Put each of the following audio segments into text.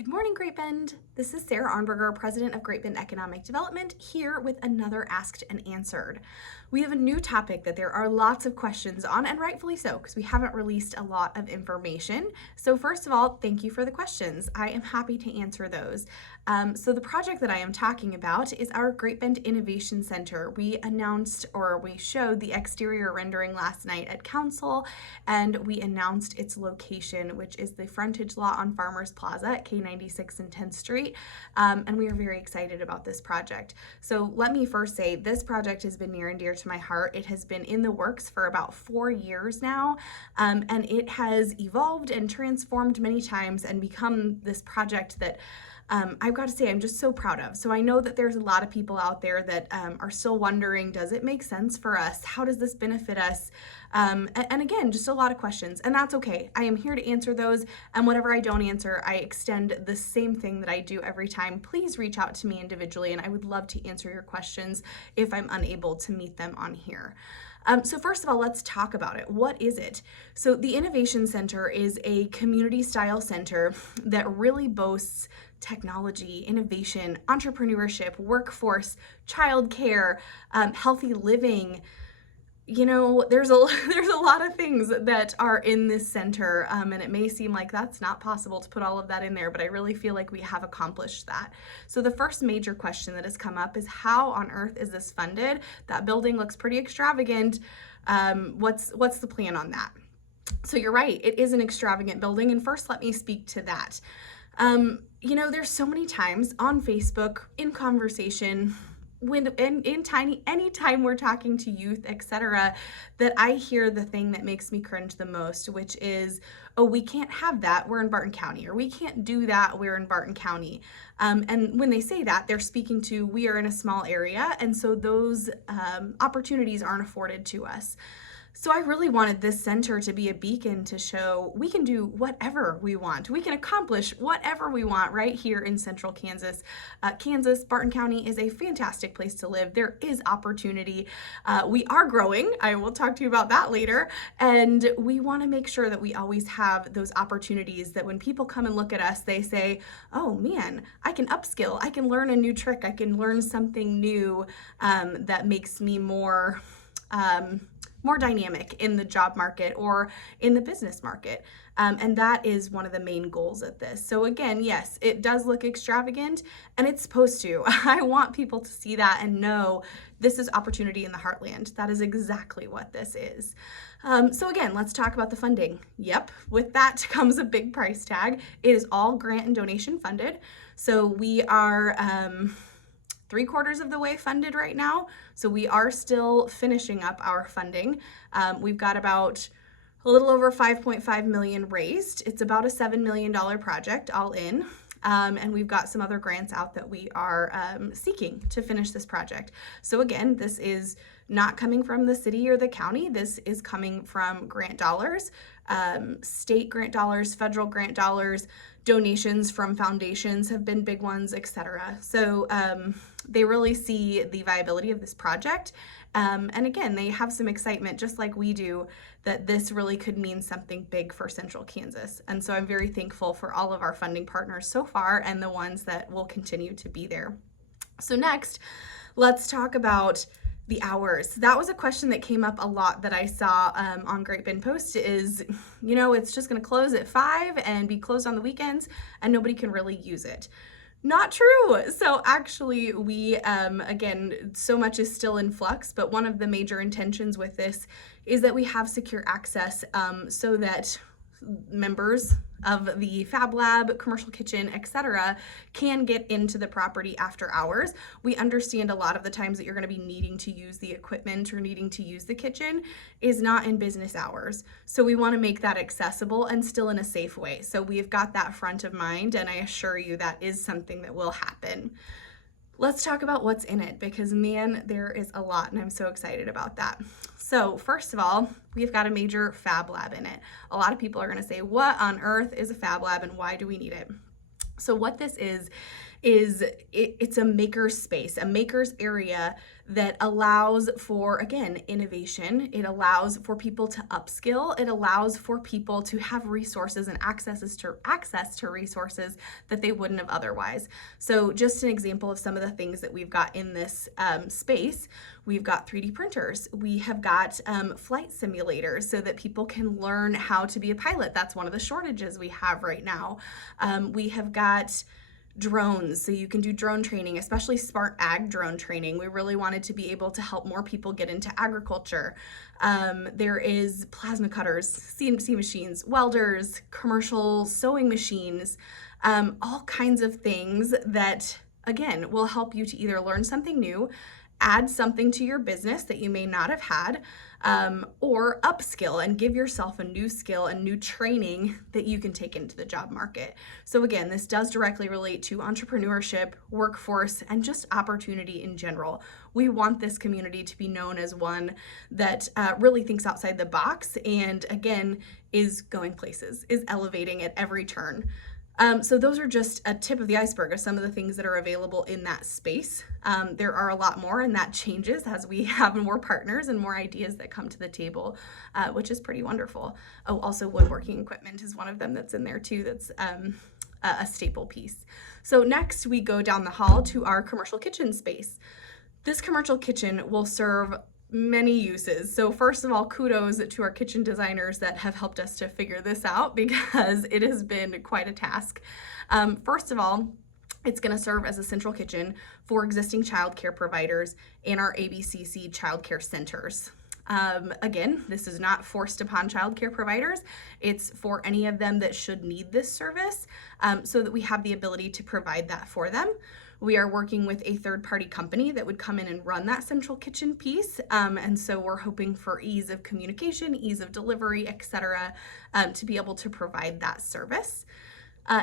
Good morning, Great Bend. This is Sarah Arnberger, President of Great Bend Economic Development, here with another Asked and Answered. We have a new topic that there are lots of questions on, and rightfully so, because we haven't released a lot of information. So first of all, thank you for the questions. I am happy to answer those. So the project that I am talking about is our Great Bend Innovation Center. We showed the exterior rendering last night at Council, and we announced its location, which is the frontage lot on Farmers Plaza at K96 and 10th Street. And we are very excited about this project. So let me first say this project has been near and dear to my heart. It has been in the works for about 4 years now, and it has evolved and transformed many times and become this project that I've got to say I'm just so proud of. So I know that there's a lot of people out there that are still wondering, does it make sense for us? How does this benefit us? And again, just a lot of questions, and that's okay. I am here to answer those, and whatever I don't answer, I extend the same thing that I do every time. Please reach out to me individually, and I would love to answer your questions if I'm unable to meet them on here. So first of all, let's talk about it. What is it? So the Innovation Center is a community-style center that really boasts technology, innovation, entrepreneurship, workforce, childcare, healthy living. You know, there's a lot of things that are in this center, and it may seem like that's not possible to put all of that in there, but I really feel like we have accomplished that. So the first major question that has come up is, how on earth is this funded? That building looks pretty extravagant. What's the plan on that? So you're right, it is an extravagant building, and first let me speak to that. You know, there's so many times on Facebook, in conversation, anytime we're talking to youth, etc., that I hear the thing that makes me cringe the most, which is, oh, we can't have that, we're in Barton County, or we can't do that, we're in Barton County. And when they say that, they're speaking to, we are in a small area, and so those opportunities aren't afforded to us. So I really wanted this center to be a beacon to show we can do whatever we want. We can accomplish whatever we want right here in central Kansas. Barton County is a fantastic place to live. There is opportunity. We are growing. I will talk to you about that later. And we want to make sure that we always have those opportunities that when people come and look at us, they say, oh man, I can upskill. I can learn a new trick. I can learn something new that makes me more dynamic in the job market or in the business market. And that is one of the main goals of this. So again, yes, it does look extravagant, and it's supposed to. I want people to see that and know this is opportunity in the heartland. That is exactly what this is. So again, let's talk about the funding. Yep, with that comes a big price tag. It is all grant and donation funded. So we are 3/4 of the way funded right now. So we are still finishing up our funding. We've got about a little over 5.5 million raised. It's about a $7 million project all in. And we've got some other grants out that we are seeking to finish this project. So again, this is not coming from the city or the county. This is coming from grant dollars, state grant dollars, federal grant dollars, donations from foundations have been big ones, etc. So they really see the viability of this project. And again, they have some excitement, just like we do, that this really could mean something big for Central Kansas. And so I'm very thankful for all of our funding partners so far and the ones that will continue to be there. So next, let's talk about the hours. That was a question that came up a lot that I saw on Great Bend Post is, you know, it's just going to close at 5 and be closed on the weekends and nobody can really use it. Not true. So actually we, again, so much is still in flux, but one of the major intentions with this is that we have secure access so that members of the Fab Lab, Commercial Kitchen, etc., can get into the property after hours. We understand a lot of the times that you're going to be needing to use the equipment or needing to use the kitchen is not in business hours. So we want to make that accessible and still in a safe way. So we've got that front of mind, and I assure you that is something that will happen. Let's talk about what's in it, because man, there is a lot, and I'm so excited about that. So first of all, we've got a major Fab Lab in it. A lot of people are going to say, what on earth is a Fab Lab and why do we need it? So what this is it's a maker space, a maker's area that allows for, again, innovation. It allows for people to upskill. It allows for people to have resources and access to resources that they wouldn't have otherwise. So just an example of some of the things that we've got in this space, we've got 3D printers. We have got flight simulators so that people can learn how to be a pilot. That's one of the shortages we have right now. We have got drones, so you can do drone training, especially smart ag drone training. We really wanted to be able to help more people get into agriculture. There is plasma cutters, CNC machines, welders, commercial sewing machines, all kinds of things that, again, will help you to either learn something new, add something to your business that you may not have had, or upskill and give yourself a new skill and new training that you can take into the job market. So again, this does directly relate to entrepreneurship, workforce, and just opportunity in general. We want this community to be known as one that really thinks outside the box and, again, is going places, is elevating at every turn. So those are just a tip of the iceberg of some of the things that are available in that space. There are a lot more, and that changes as we have more partners and more ideas that come to the table, which is pretty wonderful. Oh, also woodworking equipment is one of them that's in there too. That's a staple piece. So next we go down the hall to our commercial kitchen space. This commercial kitchen will serve many uses. So first of all, kudos to our kitchen designers that have helped us to figure this out, because it has been quite a task. First of all, it's going to serve as a central kitchen for existing childcare providers in our ABCC childcare centers. Again, this is not forced upon childcare providers. It's for any of them that should need this service, so that we have the ability to provide that for them. We are working with a third-party company that would come in and run that central kitchen piece, and so we're hoping for ease of communication, ease of delivery, etc., to be able to provide that service.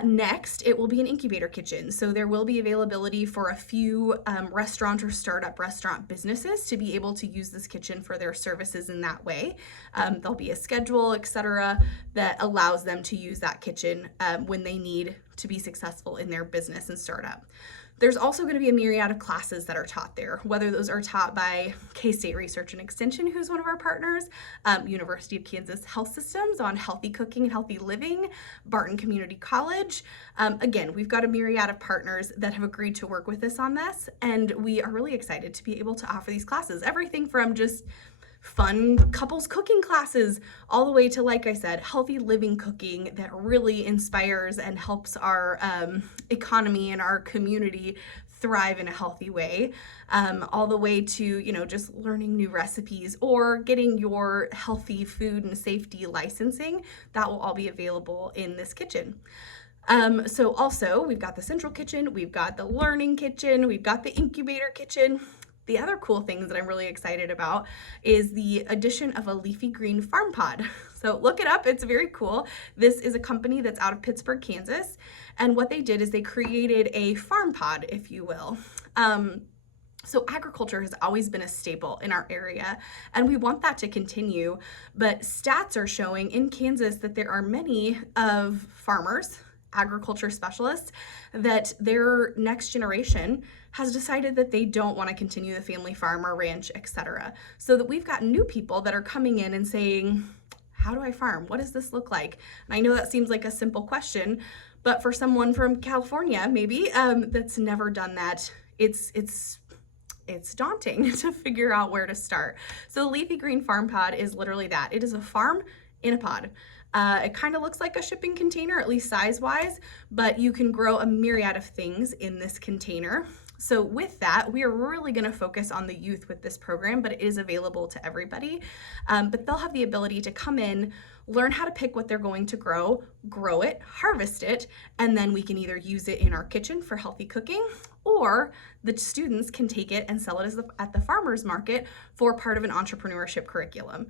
Next, it will be an incubator kitchen. So there will be availability for a few restaurant or startup restaurant businesses to be able to use this kitchen for their services in that way. There'll be a schedule, etc., that allows them to use that kitchen when they need to be successful in their business and startup. There's also going to be a myriad of classes that are taught there, whether those are taught by K-State Research and Extension, who's one of our partners, University of Kansas Health Systems on healthy cooking and healthy living, Barton Community College. Again, we've got a myriad of partners that have agreed to work with us on this, and we are really excited to be able to offer these classes. Everything from just fun couples cooking classes all the way to, like I said, healthy living cooking that really inspires and helps our economy and our community thrive in a healthy way, all the way to, just learning new recipes or getting your healthy food and safety licensing. That will all be available in this kitchen. So also we've got the central kitchen, we've got the learning kitchen, we've got the incubator kitchen. The other cool things that I'm really excited about is the addition of a leafy green farm pod. So look it up, it's very cool. This is a company that's out of Pittsburgh, Kansas. And what they did is they created a farm pod, if you will. So agriculture has always been a staple in our area, and we want that to continue. But stats are showing in Kansas that there are many of farmers, agriculture specialists, that their next generation has decided that they don't want to continue the family farm or ranch, etc. So that we've got new people that are coming in and saying, how do I farm? What does this look like? And I know that seems like a simple question, but for someone from California, maybe, that's never done that, it's daunting to figure out where to start. So the leafy green farm pod is literally that. It is a farm in a pod. It kind of looks like a shipping container, at least size-wise, but you can grow a myriad of things in this container. So with that, we are really going to focus on the youth with this program, but it is available to everybody. But they'll have the ability to come in, learn how to pick what they're going to grow it, harvest it, and then we can either use it in our kitchen for healthy cooking, or the students can take it and sell it at the farmer's market for part of an entrepreneurship curriculum.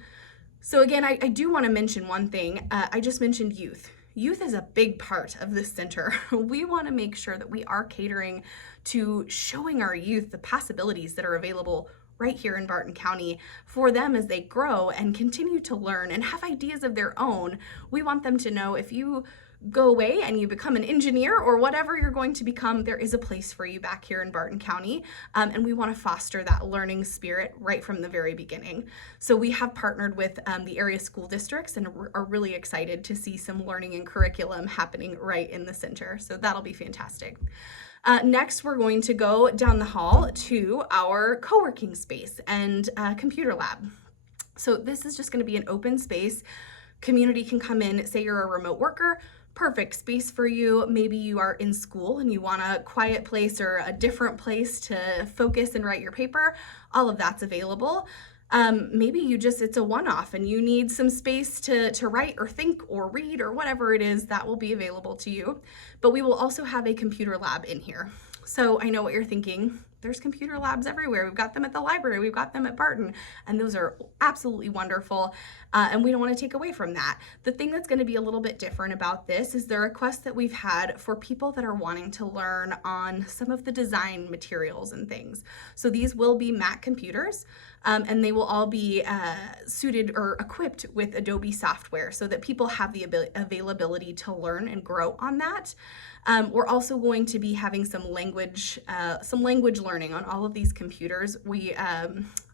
So again, I do want to mention one thing. I just mentioned youth. Youth is a big part of this center. We want to make sure that we are catering to showing our youth the possibilities that are available right here in Barton County for them as they grow and continue to learn and have ideas of their own. We want them to know, if you go away and you become an engineer or whatever you're going to become, there is a place for you back here in Barton County. And we want to foster that learning spirit right from the very beginning. So we have partnered with the area school districts and are really excited to see some learning and curriculum happening right in the center. So that'll be fantastic. Next, we're going to go down the hall to our co-working space and computer lab. So this is just going to be an open space. Community can come in, say you're a remote worker, perfect space for you. Maybe you are in school and you want a quiet place or a different place to focus and write your paper. All of that's available. Maybe it's a one-off and you need some space to write or think or read or whatever it is, that will be available to you. But we will also have a computer lab in here. So I know what you're thinking. There's computer labs everywhere. We've got them at the library, we've got them at Barton, and those are absolutely wonderful. And we don't want to take away from that. The thing that's going to be a little bit different about this is the request that we've had for people that are wanting to learn on some of the design materials and things. So these will be Mac computers. And they will all be suited or equipped with Adobe software so that people have the availability to learn and grow on that. We're also going to be having some language learning on all of these computers. We,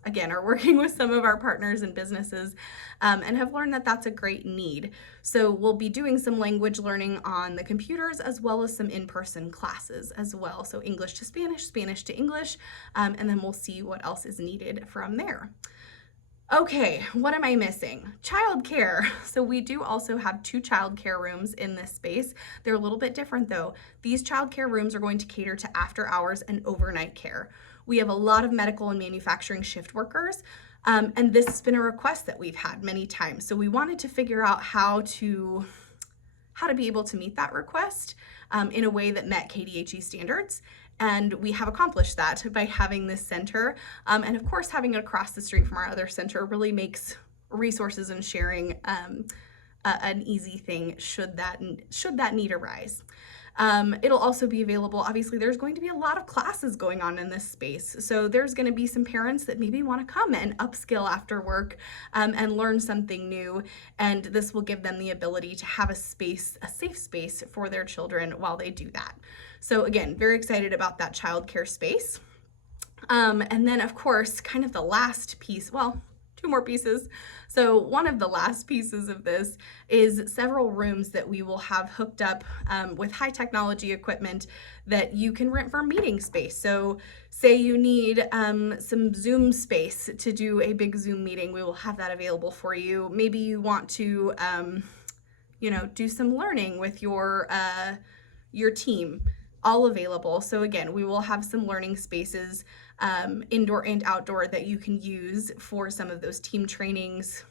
again, are working with some of our partners and businesses and have learned that that's a great need. So we'll be doing some language learning on the computers as well as some in-person classes as well. So English to Spanish, Spanish to English, and then we'll see what else is needed from there. Okay, what am I missing? Childcare. So we do also have 2 childcare rooms in this space. They're a little bit different though. These childcare rooms are going to cater to after hours and overnight care. We have a lot of medical and manufacturing shift workers, and this has been a request that we've had many times. So we wanted to figure out how to be able to meet that request in a way that met KDHE standards. And we have accomplished that by having this center. And of course, having it across the street from our other center really makes resources and sharing an easy thing should that need arise. It'll also be available. Obviously, there's going to be a lot of classes going on in this space. So there's going to be some parents that maybe want to come and upskill after work and learn something new. And this will give them the ability to have a safe space for their children while they do that. So again, very excited about that childcare space. And then of course, kind of the last piece, well, 2 more pieces. So one of the last pieces of this is several rooms that we will have hooked up with high technology equipment that you can rent for meeting space. So say you need some Zoom space to do a big Zoom meeting, we will have that available for you. Maybe you want to, do some learning with your team. All available. So again, we will have some learning spaces, indoor and outdoor, that you can use for some of those team trainings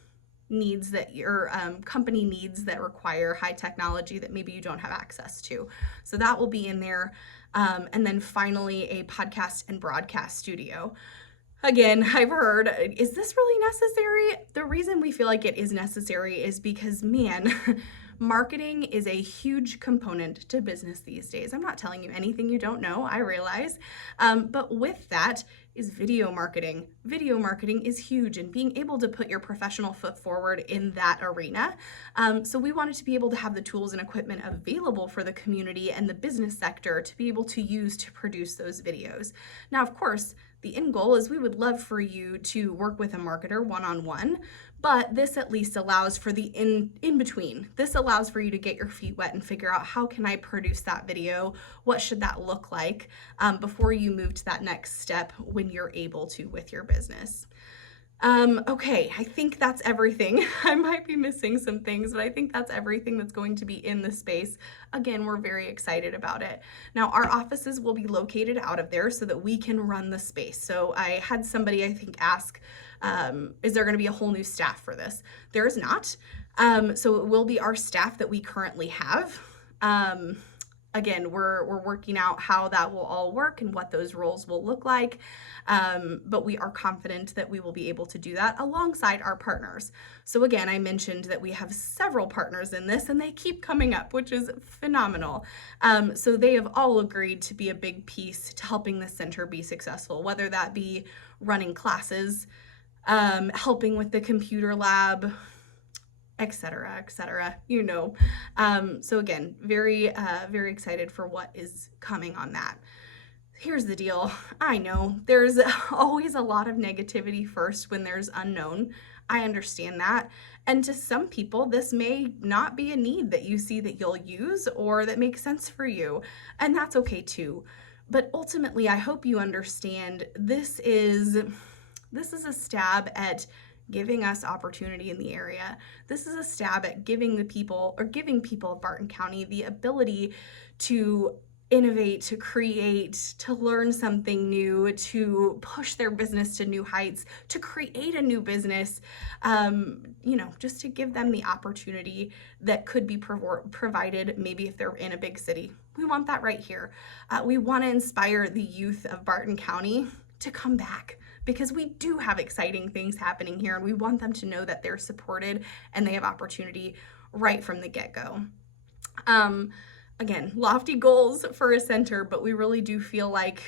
needs that your company needs that require high technology that maybe you don't have access to. So that will be in there. And then finally, a podcast and broadcast studio. Again, I've heard, is this really necessary? The reason we feel like it is necessary is because, man, marketing is a huge component to business these days. I'm not telling you anything you don't know, I realize. But with that is video marketing. Video marketing is huge, and being able to put your professional foot forward in that arena. So we wanted to be able to have the tools and equipment available for the community and the business sector to be able to use to produce those videos. Now, of course, the end goal is we would love for you to work with a marketer one-on-one, but this at least allows for the in-between. This allows for you to get your feet wet and figure out, how can I produce that video? What should that look like before you move to that next step when you're able to with your business. Okay, I think that's everything. I might be missing some things, but I think that's everything that's going to be in the space. Again, we're very excited about it. Now, our offices will be located out of there so that we can run the space. So I had somebody, I think, ask, is there going to be a whole new staff for this? There is not. So it will be our staff that we currently have. Again, we're working out how that will all work and what those roles will look like, but we are confident that we will be able to do that alongside our partners. So again, I mentioned that we have several partners in this, and they keep coming up, which is phenomenal. So they have all agreed to be a big piece to helping the center be successful, whether that be running classes, helping with the computer lab, etc., etc. So again, very excited for what is coming on that. Here's the deal. I know there's always a lot of negativity first when there's unknown. I understand that. And to some people, this may not be a need that you see that you'll use or that makes sense for you. And that's okay too. But ultimately, I hope you understand this is a stab at giving us opportunity in the area. This is a stab at giving people of Barton County the ability to innovate, to create, to learn something new, to push their business to new heights, to create a new business, just to give them the opportunity that could be provided maybe if they're in a big city. We want that right here. We want to inspire the youth of Barton County to come back, because we do have exciting things happening here, and we want them to know that they're supported and they have opportunity right from the get-go. Again, lofty goals for a center, but we really do feel like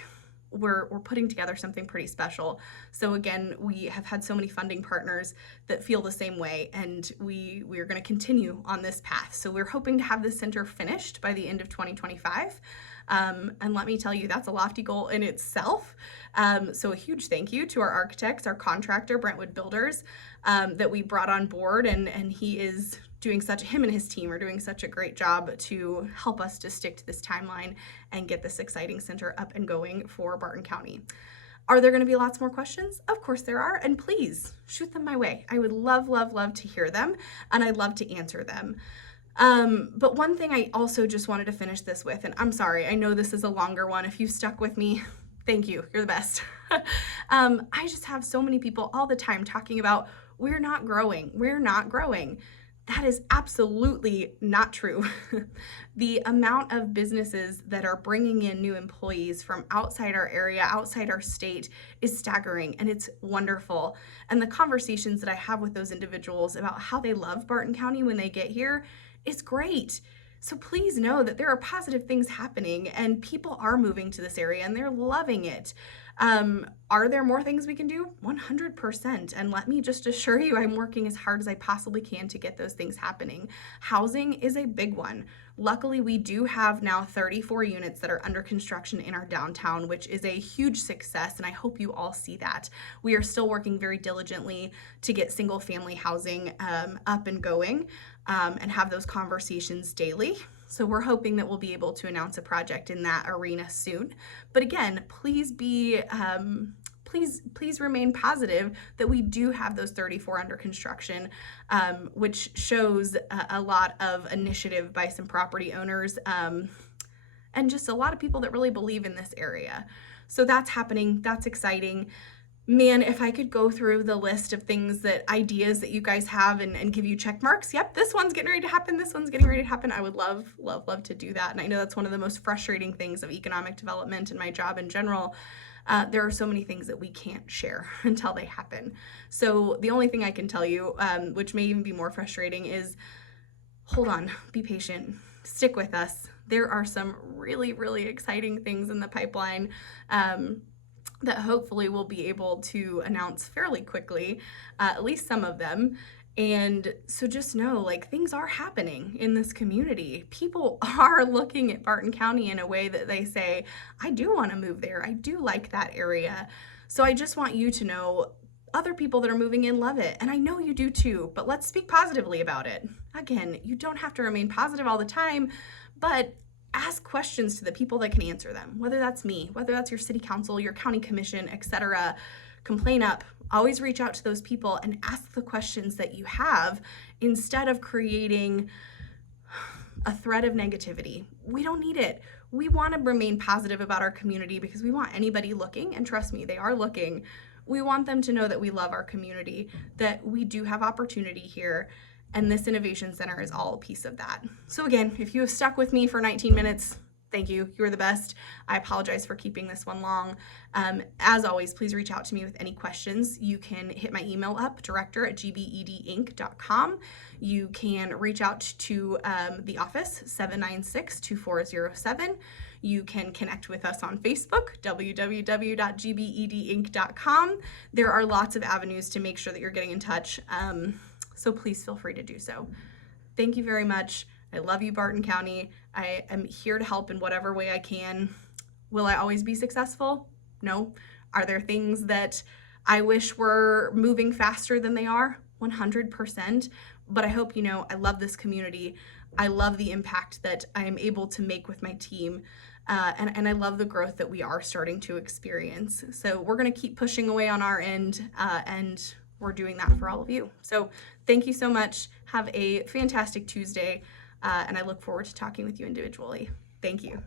we're putting together something pretty special. So again, we have had so many funding partners that feel the same way, and we're going to continue on this path. So we're hoping to have this center finished by the end of 2025. And let me tell you, that's a lofty goal in itself. So a huge thank you to our architects, our contractor, Brentwood Builders, that we brought on board, and him and his team are doing such a great job to help us to stick to this timeline and get this exciting center up and going for Barton County. Are there going to be lots more questions? Of course there are, and please shoot them my way. I would love to hear them, and I'd love to answer them. But one thing I also just wanted to finish this with, and I'm sorry, I know this is a longer one. If you've stuck with me, thank you. You're the best. I just have so many people all the time talking about, we're not growing. That is absolutely not true. The amount of businesses that are bringing in new employees from outside our area, outside our state, is staggering, and it's wonderful. And the conversations that I have with those individuals about how they love Barton County when they get here is great. So please know that there are positive things happening, and people are moving to this area and they're loving it. Are there more things we can do? 100%. And let me just assure you, I'm working as hard as I possibly can to get those things happening. Housing is a big one. Luckily, we do have now 34 units that are under construction in our downtown, which is a huge success, and I hope you all see that. We are still working very diligently to get single family housing up and going, and have those conversations daily. So we're hoping that we'll be able to announce a project in that arena soon. But again, please remain positive that we do have those 34 under construction, which shows a lot of initiative by some property owners, and just a lot of people that really believe in this area. So that's happening. That's exciting. Man, if I could go through the list of ideas that you guys have and give you check marks. Yep, this one's getting ready to happen. This one's getting ready to happen. I would love to do that. And I know that's one of the most frustrating things of economic development and my job in general. There are so many things that we can't share until they happen. So the only thing I can tell you, which may even be more frustrating, is hold on, be patient, stick with us. There are some really, really exciting things in the pipeline, that hopefully we'll be able to announce fairly quickly, at least some of them. And so just know, things are happening in this community. People are looking at Barton County in a way that they say, I do want to move there. I do like that area. So I just want you to know, other people that are moving in love it. And I know you do too, but let's speak positively about it. Again, you don't have to remain positive all the time, but ask questions to the people that can answer them, whether that's me, whether that's your city council, your county commission, etc. Complain up. Always reach out to those people and ask the questions that you have instead of creating a thread of negativity. We don't need it. We want to remain positive about our community because we want anybody looking, and trust me, they are looking. We want them to know that we love our community, that we do have opportunity here, and this Innovation Center is all a piece of that. So again, if you have stuck with me for 19 minutes, thank you. You're the best. I apologize for keeping this one long. As always, please reach out to me with any questions. You can hit my email up, director@gbedinc.com. You can reach out to the office, 796-2407. You can connect with us on Facebook, www.gbedinc.com. There are lots of avenues to make sure that you're getting in touch. So please feel free to do so. Thank you very much. I love you, Barton County. I am here to help in whatever way I can. Will I always be successful? No. Are there things that I wish were moving faster than they are? 100%. But I hope you know I love this community. I love the impact that I am able to make with my team. And I love the growth that we are starting to experience. So we're going to keep pushing away on our end, and we're doing that for all of you. So thank you so much. Have a fantastic Tuesday, and I look forward to talking with you individually. Thank you.